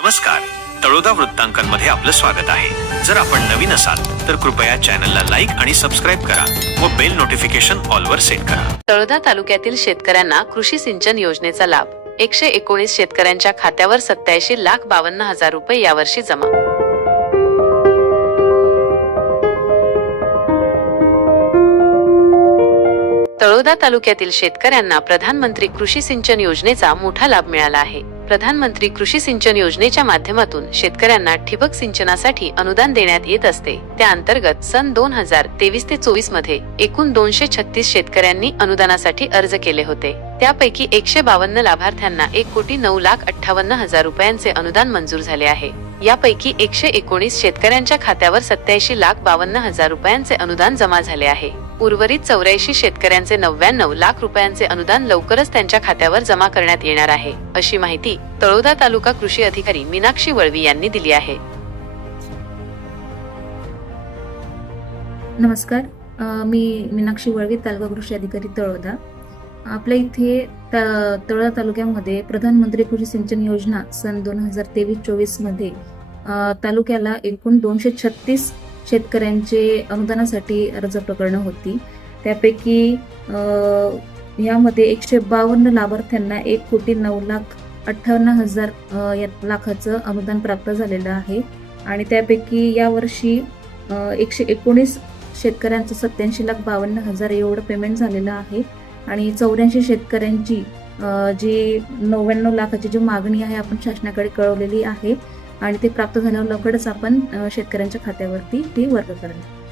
नमस्कार. तळोदा वृत्तांकनमध्ये आपलं स्वागत आहे. जर आपण नवीन असाल तर कृपया चॅनलला लाईक आणि सबस्क्राईब करा व बेल नोटिफिकेशन ऑलवर सेट करा. तळोदा तालुक्यातील शेतकऱ्यांना कृषी सिंचन योजनेचा लाभ. एकशे एकोणीस शेतकऱ्यांच्या खात्यावर सत्याऐंशी लाख बावन्न हजार रुपये यावर्षी जमा. तळोदा तालुक्यातील शेतकऱ्यांना प्रधानमंत्री कृषी सिंचन योजनेचा मोठा लाभ मिळाला आहे. प्रधानमंत्री कृषी सिंचन योजनेच्या माध्यमातून शेतकऱ्यांना ठिबक सिंचनासाठी अनुदान देण्यात येत असते. त्या अंतर्गत सन दोन हजार तेवीस ते चोवीसमध्ये एकूण दोनशे छत्तीस शेतकऱ्यांनी अनुदानासाठी अर्ज केले होते. त्यापैकी एकशे बावन्न लाभार्थ्यांना एक कोटी नऊ लाख अठ्ठावन्न हजार रुपयांचे अनुदान मंजूर झाले आहे. यापैकी एकशे एकोणीस शेतकऱ्यांच्या खात्यावर सत्याऐंशी लाख बावन्न हजार रुपयांचे अनुदान जमा झाले आहे. उर्वरित चौऱ्याऐंशी शेतकऱ्यांचे नव्याण्णव लाख रुपयांचे अनुदान लवकरच त्यांच्या खात्यावर जमा करण्यात येणार आहे अशी माहिती तळोदा तालुका कृषी अधिकारी मीनाक्षी वळवी यांनी दिली आहे. नमस्कार. मी मीनाक्षी वळवी तालुका कृषी अधिकारी तळोदा. आपल्या इथे तळोदा तालुक्यामध्ये प्रधानमंत्री कृषी सिंचन योजना सन दोन हजार तेवीस चोवीसमध्ये मध्ये तालुक्याला एकूण दोनशे छत्तीस शेतकऱ्यांचे अनुदानासाठी अर्ज प्रकरणं होती. त्यापैकी ह्यामध्ये एकशे बावन्न लाभार्थ्यांना एक कोटी नऊ लाख अठ्ठावन्न हजार या लाखाचं अनुदान प्राप्त झालेलं आहे. आणि त्यापैकी यावर्षी एकशे एकोणीस शेतकऱ्यांचं सत्याऐंशी लाख बावन्न हजार एवढं पेमेंट झालेलं आहे. आणि चौऱ्याऐंशी शेतकऱ्यांची जी नव्याण्णव लाखाची जी मागणी आहे आपण शासनाकडे कळवलेली आहे. आणि ते प्राप्त झाल्यावर लवकरच आपण शेतकऱ्यांच्या खात्यावरती ते वर्ग करणार.